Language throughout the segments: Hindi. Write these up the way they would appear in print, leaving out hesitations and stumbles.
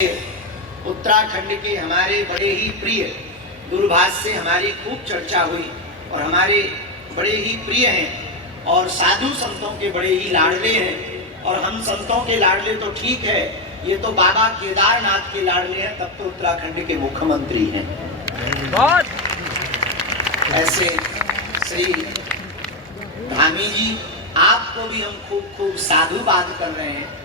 उत्तराखंड के हमारे बड़े ही प्रिय दूरभाष से हमारी खूब चर्चा हुई और हमारे बड़े ही प्रिय हैं और साधु संतों के बड़े ही लाडले हैं। और हम संतों के लाडले तो ठीक है, ये तो बाबा केदारनाथ के लाडले हैं, तब तो उत्तराखंड के मुख्यमंत्री हैं। ऐसे श्री धामी जी, आपको भी हम खूब खूब साधुवाद कर रहे हैं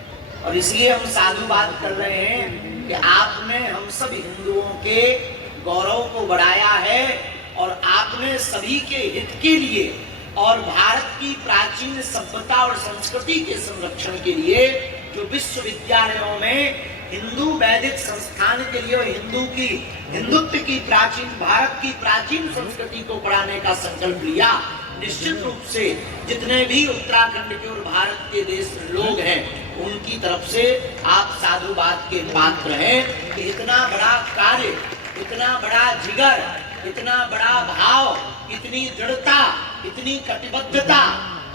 और इसलिए हम साधुवाद कर रहे हैं कि आपने हम सब हिंदुओं के गौरव को बढ़ाया है और आपने सभी के हित के लिए और भारत की प्राचीन सभ्यता और संस्कृति के संरक्षण के लिए जो विश्वविद्यालयों में हिंदू वैदिक संस्थान के लिए और हिंदुत्व की प्राचीन भारत की प्राचीन संस्कृति को पढ़ाने का संकल्प लिया। निश्चित रूप से जितने भी उत्तराखंड के और भारत के देश में लोग हैं उनकी तरफ से आप साधुवाद के पात्र हैं कि इतना बड़ा कार्य, इतना बड़ा जिगर, इतना बड़ा भाव, इतनी दृढ़ता, इतनी कटिबद्धता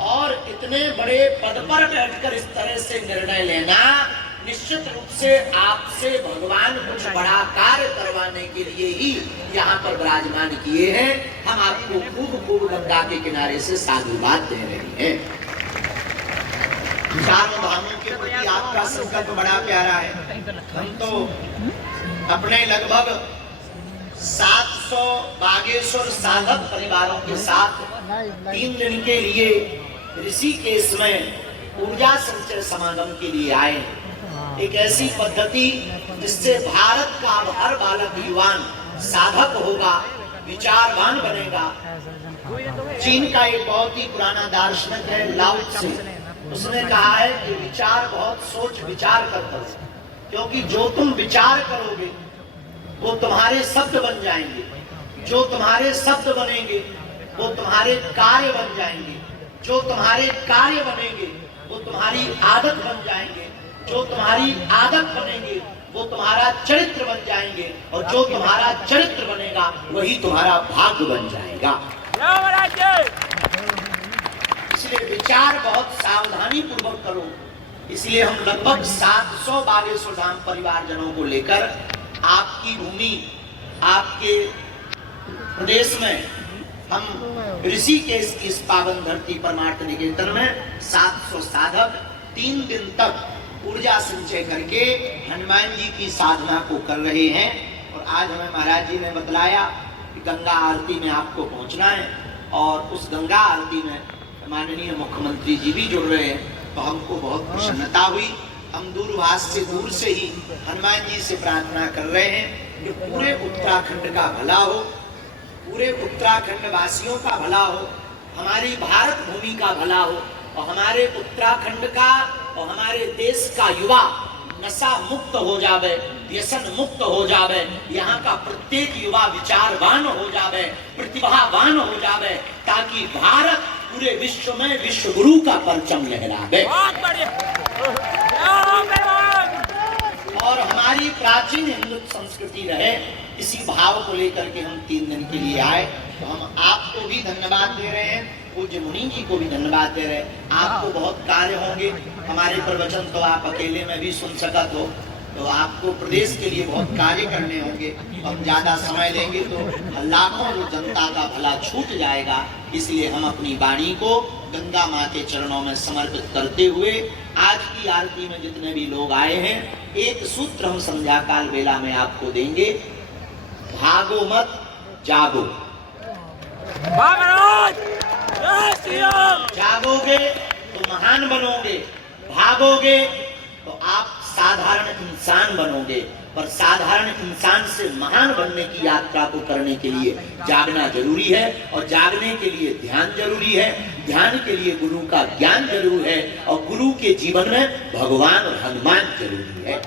और इतने बड़े पद पर बैठकर इस तरह से निर्णय लेना, निश्चित रूप से आपसे भगवान कुछ बड़ा कार्य करवाने के लिए ही यहाँ पर विराजमान किए हैं। हम आपको खूब खूब गंगा के किनारे से साधुवाद दे रहे हैं। चारों धामों के प्रति आपका संकल्प बड़ा प्यारा है। हम तो अपने लगभग 700 बागेश्वर साधक परिवारों के साथ 3 दिन के लिए ऋषिकेश में ऊर्जा संचय समागम के लिए आए। एक ऐसी पद्धति जिससे भारत का हर बालक युवान साधक होगा, विचारवान बनेगा। चीन का एक बहुत ही पुराना दार्शनिक है लाओ त्से, उसने कहा है कि विचार बहुत सोच विचार कर करो, क्योंकि जो तुम विचार करोगे वो तुम्हारे शब्द बन जाएंगे, जो तुम्हारे शब्द बनेंगे वो तुम्हारे कार्य बन जाएंगे, जो तुम्हारे कार्य बनेंगे वो तुम्हारी आदत बन जाएंगे, जो तुम्हारी आदत बनेंगे वो तुम्हारा चरित्र बन जाएंगे और जो तुम्हारा चरित्र बनेगा वही तुम्हारा भाग्य बन जाएगा। इसलिए विचार बहुत सावधानी पूर्वक करो। इसलिए हम लगभग 700 बागेश्वर धाम परिवारजनों को लेकर आपकी भूमि, आपके प्रदेश में हम ऋषिकेश की इस पावन धरती परमार्थ निकेतन में 700 साधक 3 दिन तक ऊर्जा संचय करके हनुमान जी की साधना को कर रहे हैं। और आज हमें महाराज जी ने बतलाया कि गंगा आरती में आपको पहुंचना है और उस गंगा आरती में माननीय मुख्यमंत्री जी भी जुड़ रहे हैं, तो हमको बहुत प्रसन्नता हुई। हम दूरभाष से दूर से ही हनुमान जी से प्रार्थना कर रहे हैं कि पूरे उत्तराखंड का भला हो, पूरे उत्तराखंड वासियों का भला हो, हमारी भारत भूमि का भला हो और हमारे उत्तराखंड का और हमारे देश का युवा नशा मुक्त हो जावे, व्यसन मुक्त हो जावे, यहाँ का प्रत्येक युवा विचारवान हो जावे, प्रतिभावान हो जावे, ताकि भारत पूरे विश्व में विश्व गुरु का परचम लहरावे और हमारी प्राचीन हिंदू संस्कृति रहे। इसी भाव को लेकर के हम 3 दिन के लिए आए। तो हम आपको भी धन्यवाद दे रहे हैं, पूज्य मुनि जी को भी धन्यवाद दे रहे हैं। आपको बहुत कार्य होंगे, हमारे प्रवचन तो आप अकेले में भी सुन सकत हो, तो आपको प्रदेश के लिए बहुत कार्य करने होंगे। हम ज्यादा समय लेंगे तो लाखों जो जनता का भला छूट जाएगा। इसलिए हम अपनी वाणी को गंगा माँ के चरणों में समर्पित करते हुए आज की आरती में जितने भी लोग आए हैं, एक सूत्र हम संध्या काल वेला में आपको देंगे। भागो मत, जागो। जागोगे तो महान बनोगे, भागोगे तो आप साधारण इंसान बनोगे। पर साधारण इंसान से महान बनने की यात्रा को करने के लिए जागना जरूरी है और जागने के लिए ध्यान जरूरी है, ध्यान के लिए गुरु का ज्ञान जरूर है और गुरु के जीवन में भगवान और हनुमान जरूरी है।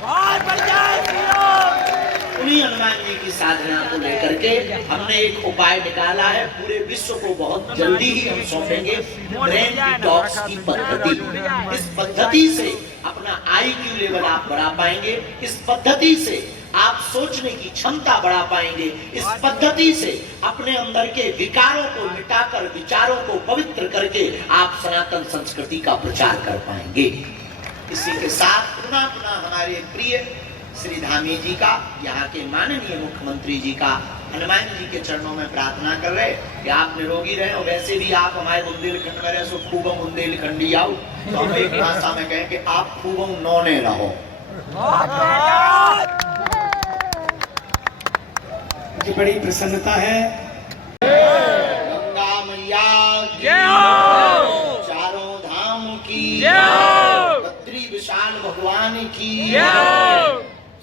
उन्हीं हनुमान जी की साधना को लेकर के हमने एक उपाय निकाला है। पूरे विश्व को बहुत जल्दी ही हम सौंपेंगे ब्रेन डिटॉक्स की पद्धति। इस पद्धति से अपना IQ लेवल आप बढ़ा पाएंगे, इस पद्धति से आप सोचने की क्षमता बढ़ा पाएंगे, इस पद्धति से अपने अंदर के विकारों को मिटाकर विचारों को पवित्र करके आप सनातन संस्कृति का प्रचार कर पाएंगे। इसी के साथ पुनः हमारे प्रिय श्री धामी जी का, यहाँ के माननीय मुख्यमंत्री जी का हनुमान जी के चरणों में प्रार्थना कर रहे कि आप निरोगी रहे। और वैसे भी आप हमारे बुंदेलखंड में रहे सो खूबम बुंदेलखंडी आओ, तो हम एक भाषा में कहें कि आप खूबम नौने रहो। मुझे बड़ी प्रसन्नता है। गंगा मैया की, चारों धाम की, बद्री विशाल भगवान की,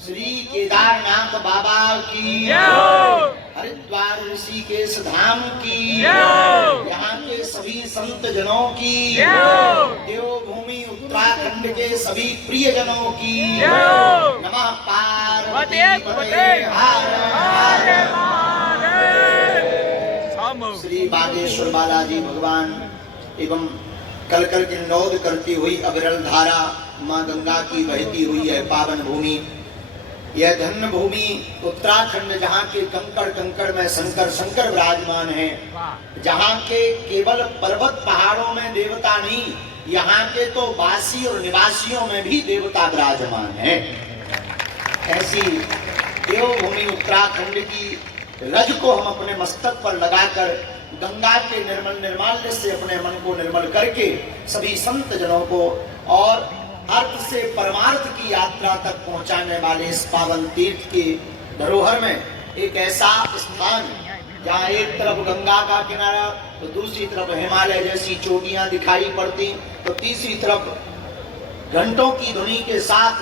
श्री केदारनाथ बाबा की, हरिद्वार ऋषिकेश धाम की, यहाँ के सभी संत जनों की, देवभूमि उत्तराखंड के सभी प्रिय जनों की, नमः पार्वती पते हर हर। श्री बागेश्वर बालाजी भगवान एवं कलकल किन्नौद करती हुई अविरल धारा माँ गंगा की बहती हुई है पावन भूमि। यह धन्य भूमि उत्तराखंड, जहाँ के कंकड़ कंकड़ में शंकर शंकर विराजमान है, जहाँ के केवल पर्वत पहाड़ों में देवता नहीं, यहाँ के तो वासी और निवासियों में भी देवता विराजमान है। ऐसी देवभूमि उत्तराखंड की रज को हम अपने मस्तक पर लगाकर गंगा के निर्मल निर्माल्य से अपने मन को निर्मल करके सभी संत जनों को और अर्थ से परमार्थ की यात्रा तक पहुंचाने वाले इस पावन तीर्थ की धरोहर में एक ऐसा स्थान जहाँ एक तरफ गंगा का किनारा तो दूसरी तरफ हिमालय जैसी चोटियां दिखाई पड़ती, तो तीसरी तरफ घंटों की ध्वनि के साथ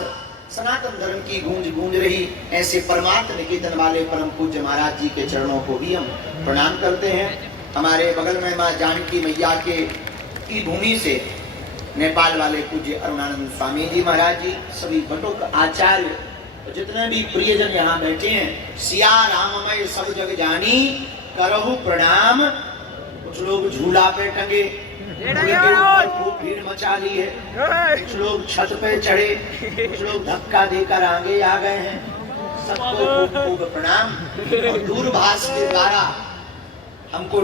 सनातन धर्म की गूंज गूंज रही। ऐसे परमार्थ निकेतन वाले परम पूज्य महाराज जी के चरणों को भी हम प्रणाम करते हैं। हमारे बगल में माँ जानकी मैया के की भूमि से नेपाल वाले पूज्य अरुणानंद स्वामी जी महाराज जी, सभी बटुक आचार्य, जितने भी प्रियजन यहाँ बैठे हैं, सिया राममय सब जग जानी करहु प्रणाम। कुछ लोग झूला पे टंगे, झूले के ऊपर खूब भीड़ मचा ली है, कुछ लोग छत पे चढ़े, कुछ लोग धक्का देकर आगे आ गए हैं। सबको खूब खूब प्रणाम। और दूरभाष के द्वारा हमको